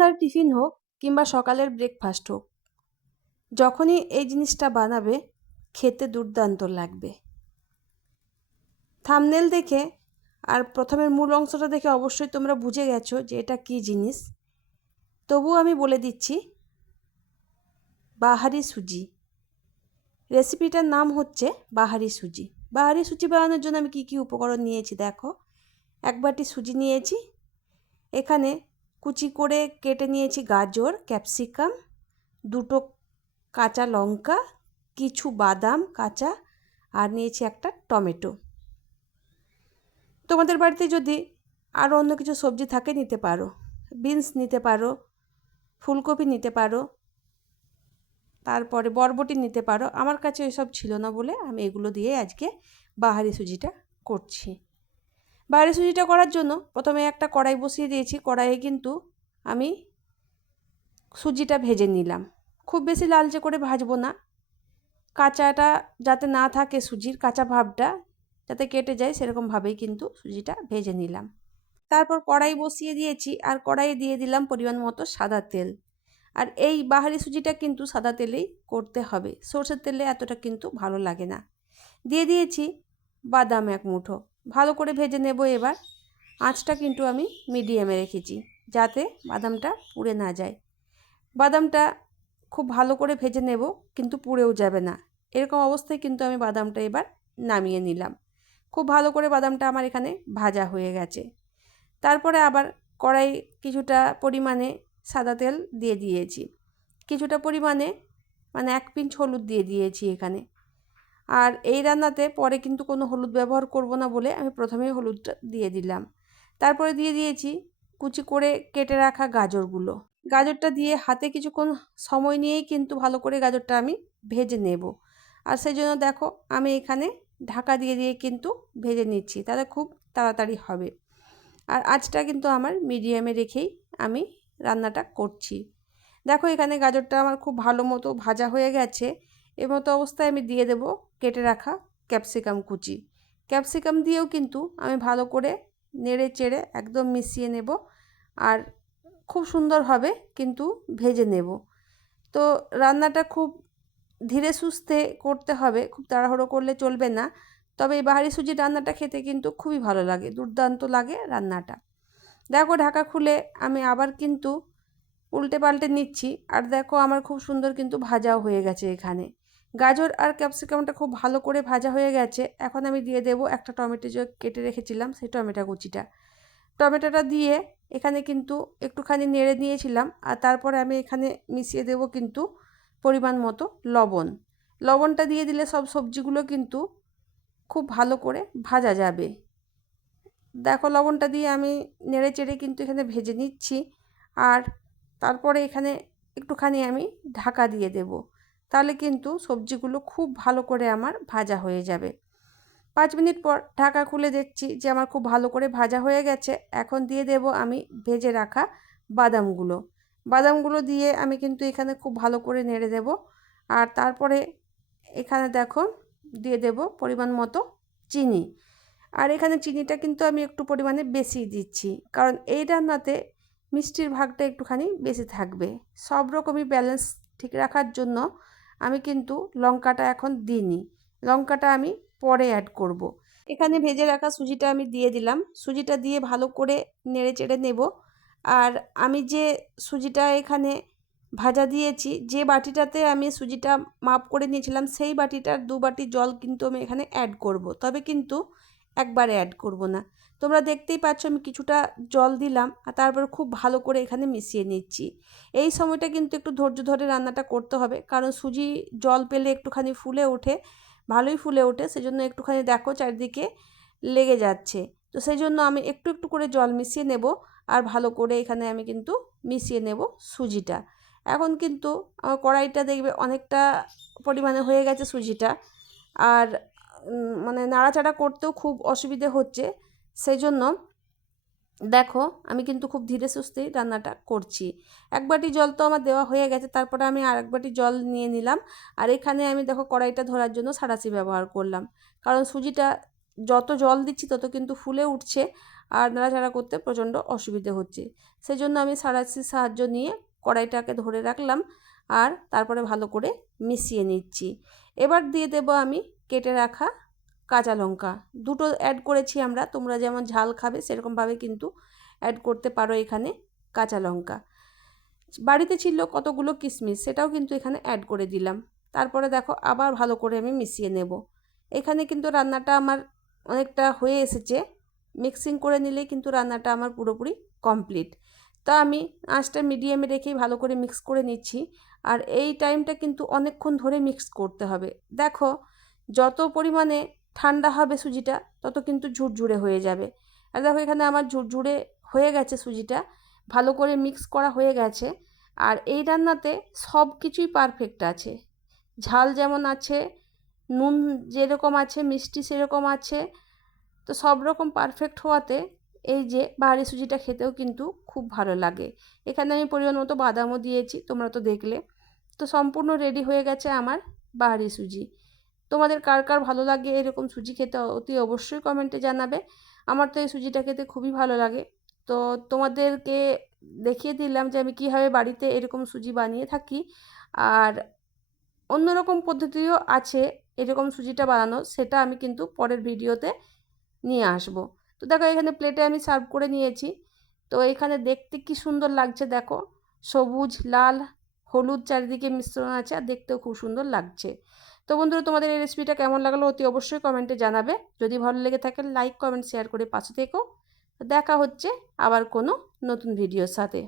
সন্ধ্যার টিফিন হোক কিংবা সকালের ব্রেকফাস্ট হোক, যখনই এই জিনিসটা বানাবে খেতে দুর্দান্ত লাগবে। থাম্বনেল দেখে আর প্রথমের মূল অংশটা দেখে অবশ্যই তোমরা বুঝে গেছো যে এটা কী জিনিস। তবুও আমি বলে দিচ্ছি, বাহারি সুজি। রেসিপিটার নাম হচ্ছে বাহারি সুজি। বাহারি সুজি বানানোর জন্য আমি কী কী উপকরণ নিয়েছি দেখো। 1 বাটি সুজি নিয়েছি, এখানে কুচি করে কেটে নিয়েছি গাজর, ক্যাপসিকাম, 2টো কাঁচা লঙ্কা, কিছু বাদাম কাঁচা, আর নিয়েছি একটা টমেটো। তোমাদের বাড়িতে যদি আরও অন্য কিছু সবজি থাকে নিতে পারো, বিনস নিতে পারো, ফুলকপি নিতে পারো, তারপরে বরবটি নিতে পারো। আমার কাছে এসব ছিল না বলে আমি এগুলো দিয়ে আজকে বাহারি সুজিটা করছি। বাহারি সুজিটা করার জন্য প্রথমে একটা কড়াই বসিয়ে দিয়েছি। কড়াইয়ে কিন্তু আমি সুজিটা ভেজে নিলাম। খুব বেশি লালচে করে ভাজবো না, কাঁচাটা যাতে না থাকে, সুজির কাঁচা ভাবটা যাতে কেটে যায় সেরকমভাবেই কিন্তু সুজিটা ভেজে নিলাম। তারপর কড়াই বসিয়ে দিয়েছি আর কড়াইয়ে দিয়ে দিলাম পরিমাণ মতো সাদা তেল। আর এই বাহারি সুজিটা কিন্তু সাদা তেলেই করতে হবে, সরষের তেলে এতটা কিন্তু ভালো লাগে না। দিয়ে দিয়েছি বাদাম 1 মুঠো, ভালো করে ভেজে নেব। এবার আঁচটা কিন্তু আমি মিডিয়ামে রেখেছি যাতে বাদামটা পুড়ে না যায়। বাদামটা খুব ভালো করে ভেজে নেব, কিন্তু পুড়েও যাবে না। এরকম অবস্থায় কিন্তু আমি বাদামটা এবার নামিয়ে নিলাম। খুব ভালো করে বাদামটা আমার এখানে ভাজা হয়ে গেছে। তারপরে আবার কড়াই কিছুটা পরিমাণে সাদা তেল দিয়ে দিয়েছি, কিছুটা পরিমাণে মানে 1 পিঞ্চ হলুদ দিয়ে দিয়েছি এখানে। আর এই রান্নাতে পরে কিন্তু কোনো হলুদ ব্যবহার করব না বলে আমি প্রথমেই হলুদটা দিয়ে দিলাম। তারপরে দিয়ে দিয়েছি কুচি করে কেটে রাখা গাজরগুলো। গাজরটা দিয়ে হাতে কিছুক্ষণ সময় নিয়েই কিন্তু ভালো করে গাজরটা আমি ভেজে নেব। আর সেই জন্য দেখো আমি এখানে ঢাকা দিয়ে দিয়ে কিন্তু ভেজে নিচ্ছি, তাহলে খুব তাড়াতাড়ি হবে। আর আঁচটা কিন্তু আমার মিডিয়ামে রেখেই আমি রান্নাটা করছি। দেখো এখানে গাজরটা আমার খুব ভালো মতো ভাজা হয়ে গেছে। এর মতো অবস্থায় আমি দিয়ে দেব কেটে রাখা ক্যাপসিকাম কুচি। ক্যাপসিকাম দিয়েও কিন্তু আমি ভালো করে নেড়ে চেড়ে একদম মিশিয়ে নেব আর খুব সুন্দরভাবে কিন্তু ভেজে নেব। তো রান্নাটা খুব ধীরে সুস্থে করতে হবে, খুব তাড়াহুড়ো করলে চলবে না। তবে এই বাহারি সুজির রান্নাটা খেতে কিন্তু খুবই ভালো লাগে, দুর্দান্ত লাগে রান্নাটা। দেখো ঢাকা খুলে আমি আবার কিন্তু উল্টে পাল্টে নিচ্ছি। আর দেখো আমার খুব সুন্দর কিন্তু ভাজাও হয়ে গেছে এখানে। গাজর আর ক্যাপসিকামটা খুব ভালো করে ভাজা হয়ে গেছে। এখন আমি দিয়ে দেব একটা টমেটো যে কেটে রেখেছিলাম সেই টমেটো কুচিটা। টমেটোটা দিয়ে এখানে কিন্তু একটুখানি নেড়ে নিয়েছিলাম। আর তারপরে আমি এখানে মিশিয়ে দেব কিন্তু পরিমাণ মতো লবণ। লবণটা দিয়ে দিলে সব সবজিগুলো কিন্তু খুব ভালো করে ভাজা যাবে। দেখো লবণটা দিয়ে আমি নেড়ে চেড়ে কিন্তু এখানে ভেজে নিচ্ছি। আর তারপরে এখানে একটুখানি আমি ঢাকা দিয়ে দেব, তাহলে কিন্তু সবজিগুলো খুব ভালো করে আমার ভাজা হয়ে যাবে। 5 মিনিট পর ঢাকা খুলে দেখছি যে আমার খুব ভালো করে ভাজা হয়ে গেছে। এখন দিয়ে দেব আমি ভেজে রাখা বাদামগুলো। বাদামগুলো দিয়ে আমি কিন্তু এখানে খুব ভালো করে নেড়ে দেব। আর তারপরে এখানে দেখো দিয়ে দেব পরিমাণ মতো চিনি। আর এখানে চিনিটা কিন্তু আমি একটু পরিমাণে বেশি দিচ্ছি, কারণ এই রান্নাতে মিষ্টির ভাগটা একটুখানি বেশি থাকবে। সব রকমই ব্যালেন্স ঠিক রাখার জন্য আমি কিন্তু লঙ্কাটা এখন দিইনি, লঙ্কাটা আমি পরে অ্যাড করব। এখানে ভেজে রাখা সুজিটা আমি দিয়ে দিলাম। সুজিটা দিয়ে ভালো করে নেড়ে চেড়ে নেব। আর আমি যে সুজিটা এখানে ভাজা দিয়েছি, যে বাটিটাতে আমি সুজিটা মাপ করে নিয়েছিলাম সেই বাটিটার 2 বাটি জল কিন্তু আমি এখানে অ্যাড করব, তবে কিন্তু একবারে অ্যাড করব না। তোমরা দেখতেই পাচ্ছ আমি কিছুটা জল দিলাম আর তারপর খুব ভালো করে এখানে মিশিয়ে নিচ্ছি। এই সময়টা কিন্তু একটু ধৈর্য ধরে রান্নাটা করতে হবে, কারণ সুজি জল পেলে একটুখানি ফুলে ওঠে, ভালোই ফুলে ওঠে। সেজন্য একটুখানি দেখো চারিদিকে লেগে যাচ্ছে, তো সেই জন্য আমি একটু একটু করে জল মিশিয়ে নেব। আর ভালো করে এখানে আমি কিন্তু মিশিয়ে নেব সুজিটা। এখন কিন্তু আমার কড়াইটা দেখবে অনেকটা পরিমাণে হয়ে গেছে সুজিটা। আর মানে নাড়াচাড়া করতেও খুব অসুবিধে হচ্ছে। সেই জন্য দেখো আমি কিন্তু খুব ধীরে সুস্থেই রান্নাটা করছি। 1 বাটি জল তো আমার দেওয়া হয়ে গেছে, তারপরে আমি আর 1 বাটি জল নিয়ে নিলাম। আর এখানে আমি দেখো কড়াইটা ধরার জন্য সাঁড়াশি ব্যবহার করলাম, কারণ সুজিটা যত জল দিচ্ছি তত কিন্তু ফুলে উঠছে। আর নাড়াচাড়া করতে প্রচণ্ড অসুবিধে হচ্ছে। সেই জন্য আমি সাঁড়াশির সাহায্য নিয়ে কড়াইটাকে ধরে রাখলাম আর তারপরে ভালো করে মিশিয়ে নিচ্ছি। এবার দিয়ে দেব আমি কেটে রাখা কাঁচা লঙ্কা, দুটো অ্যাড করেছি আমরা, তোমরা যেমন ঝাল খাবে সেরকমভাবে কিন্তু অ্যাড করতে পারো এখানে কাঁচা লঙ্কা। বাড়িতে ছিল কতগুলো কিশমিশ, সেটাও কিন্তু এখানে অ্যাড করে দিলাম। তারপরে দেখো আবার ভালো করে আমি মিশিয়ে নেব। এখানে কিন্তু রান্নাটা আমার অনেকটা হয়ে এসেছে, মিক্সিং করে নিলেই কিন্তু রান্নাটা আমার পুরোপুরি কমপ্লিট। তা আমি আঁচটা মিডিয়ামে রেখেই ভালো করে মিক্স করে নিচ্ছি। আর এই টাইমটা কিন্তু অনেকক্ষণ ধরে মিক্স করতে হবে। দেখো যত পরিমাণে ঠান্ডা হবে সুজিটা তত কিন্তু ঝুরঝুরে হয়ে যাবে। আর দেখো এখানে আমার ঝুরঝুরে হয়ে গেছে সুজিটা, ভালো করে মিক্স করা হয়ে গেছে। আর এই রান্নাতে সব কিছুই পারফেক্ট আছে, ঝাল যেমন আছে, নুন যেরকম আছে, মিষ্টি সেরকম আছে। তো সব রকম পারফেক্ট হওয়াতে এই যে বাহারি সুজিটা খেতেও কিন্তু খুব ভালো লাগে। এখানে আমি পরিমাণ মতো বাদামও দিয়েছি, তোমরা তো দেখলে। তো সম্পূর্ণ রেডি হয়ে গেছে আমার বাহারি সুজি। তোমাদের কার কার ভালো লাগে এরকম সুজি খেতে অতি অবশ্যই কমেন্টে জানাবে। আমার তো এই সুজিটা খেতে খুবই ভালো লাগে। তো তোমাদেরকে দেখিয়ে দিলাম যে আমি কীভাবে বাড়িতে এরকম সুজি বানিয়ে থাকি। আর অন্যরকম পদ্ধতিও আছে এরকম সুজিটা বানানো, সেটা আমি কিন্তু পরের ভিডিওতে নিয়ে আসব। তো দেখো এখানে প্লেটে আমি সার্ভ করে নিয়েছি। তো এখানে দেখতে কি সুন্দর লাগছে দেখো, সবুজ লাল হলুদ চারিদিকে মিশ্রণ আছে আর দেখতেও খুব সুন্দর লাগছে। তো বন্ধুরা তোমাদের এই রেসিপিটা কেমন লাগলো অতি অবশ্যই কমেন্টে জানাবে। যদি ভালো লেগে থাকে লাইক কমেন্ট শেয়ার করে পাশে থেকো। দেখা হচ্ছে আবার কোনো নতুন ভিডিওর সাথে।